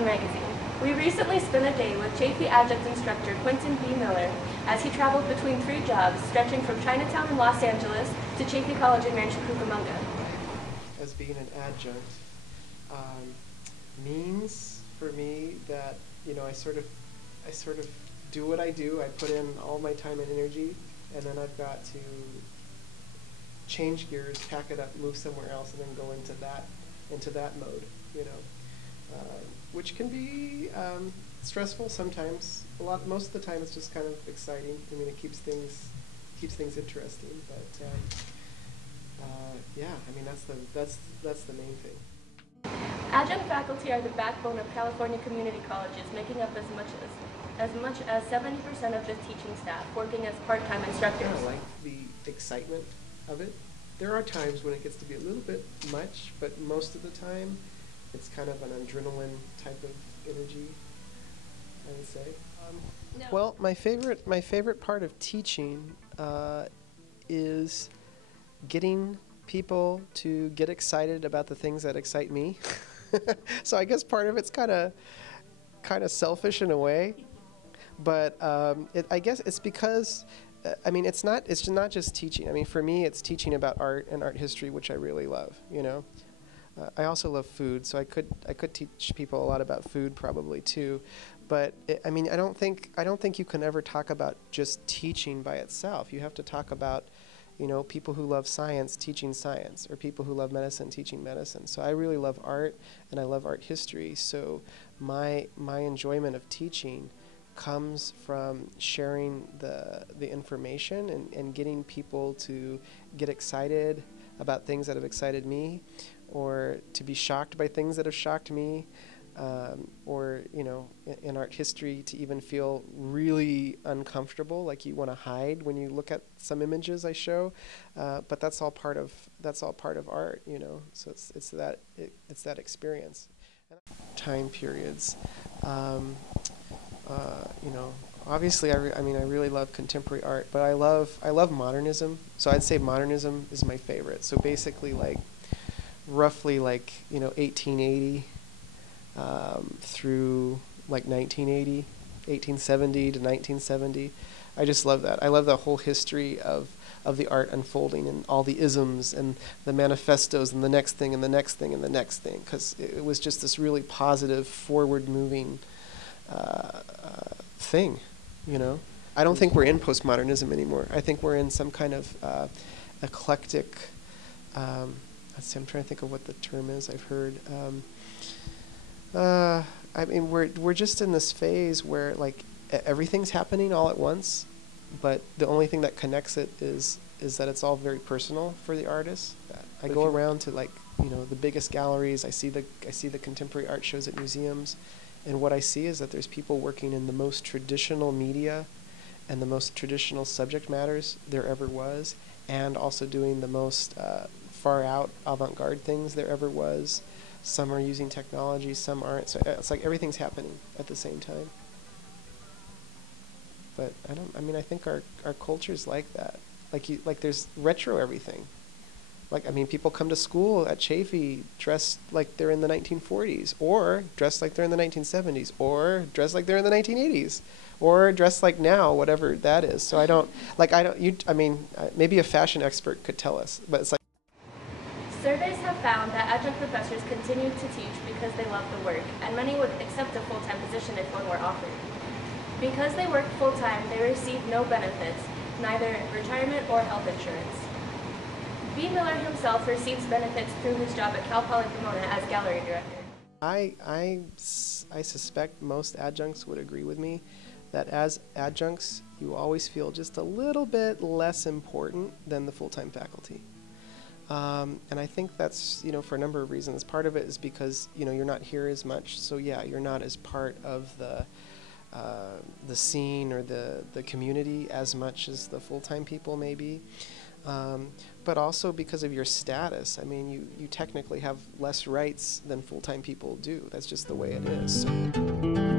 Time magazine. We recently spent a day with Chaffey Adjunct instructor Quinton Bemiller as he traveled between 3 jobs, stretching from Chinatown in Los Angeles to Chaffey College in Rancho Cucamonga. As being an adjunct means for me that, you know, I sort of do what I do. I put in all my time and energy, and then I've got to change gears, pack it up, move somewhere else, and then go into that mode, you know, which can be stressful sometimes. Most of the time, it's just kind of exciting. I mean, it keeps things interesting. But yeah, I mean, that's the main thing. Adjunct faculty are the backbone of California community colleges, making up as much as 70% of the teaching staff, working as part-time instructors. I like the excitement of it. There are times when it gets to be a little bit much, but most of the time, it's kind of an adrenaline type of energy, I would say. No. Well, my favorite part of teaching is getting people to get excited about the things that excite me. So I guess part of it's kind of selfish in a way, but I guess it's because I mean it's not just teaching. I mean, for me, it's teaching about art and art history, which I really love. You know, I also love food, so I could teach people a lot about food probably too. But I mean, I don't think you can ever talk about just teaching by itself. You have to talk about, you know, people who love science teaching science, or people who love medicine teaching medicine. So I really love art, and I love art history. So my enjoyment of teaching comes from sharing the information and getting people to get excited about things that have excited me, or to be shocked by things that have shocked me. Or, you know, in art history, to even feel really uncomfortable, like you want to hide when you look at some images I show. But that's all part of art, you know. So it's that experience. Time periods, you know. Obviously, I mean, I really love contemporary art, but I love modernism. So I'd say modernism is my favorite. So basically, like roughly, like, you know, 1880. Through like 1980, 1870 to 1970. I just love that. I love the whole history of the art unfolding, and all the isms and the manifestos and the next thing and the next thing and the next thing, because it was just this really positive, forward-moving thing, you know. I don't think we're in postmodernism anymore. I think we're in some kind of eclectic, let's see, I'm trying to think of what the term is I've heard. I mean, we're just in this phase where, like, everything's happening all at once, but the only thing that connects it is that it's all very personal for the artist. I go around to, like, you know, the biggest galleries. I see the contemporary art shows at museums, and what I see is that there's people working in the most traditional media and the most traditional subject matters there ever was, and also doing the most far out avant-garde things there ever was. Some are using technology, some aren't. So it's like everything's happening at the same time. But I think our culture's like that. Like there's retro everything. Like, I mean, people come to school at Chaffey dressed like they're in the 1940s, or dressed like they're in the 1970s, or dressed like they're in the 1980s, or dressed like now, whatever that is. So maybe a fashion expert could tell us, but it's like. Surveys have found that adjunct professors continue to teach because they love the work, and many would accept a full-time position if one were offered. Because they work full-time, they receive no benefits, neither retirement or health insurance. Bemiller himself receives benefits through his job at Cal Poly Pomona as gallery director. I suspect most adjuncts would agree with me that as adjuncts, you always feel just a little bit less important than the full-time faculty. And I think that's, you know, for a number of reasons. Part of it is because, you know, you're not here as much, so yeah, you're not as part of the scene or the community as much as the full-time people may be. But also because of your status. I mean, you technically have less rights than full-time people do. That's just the way it is. So.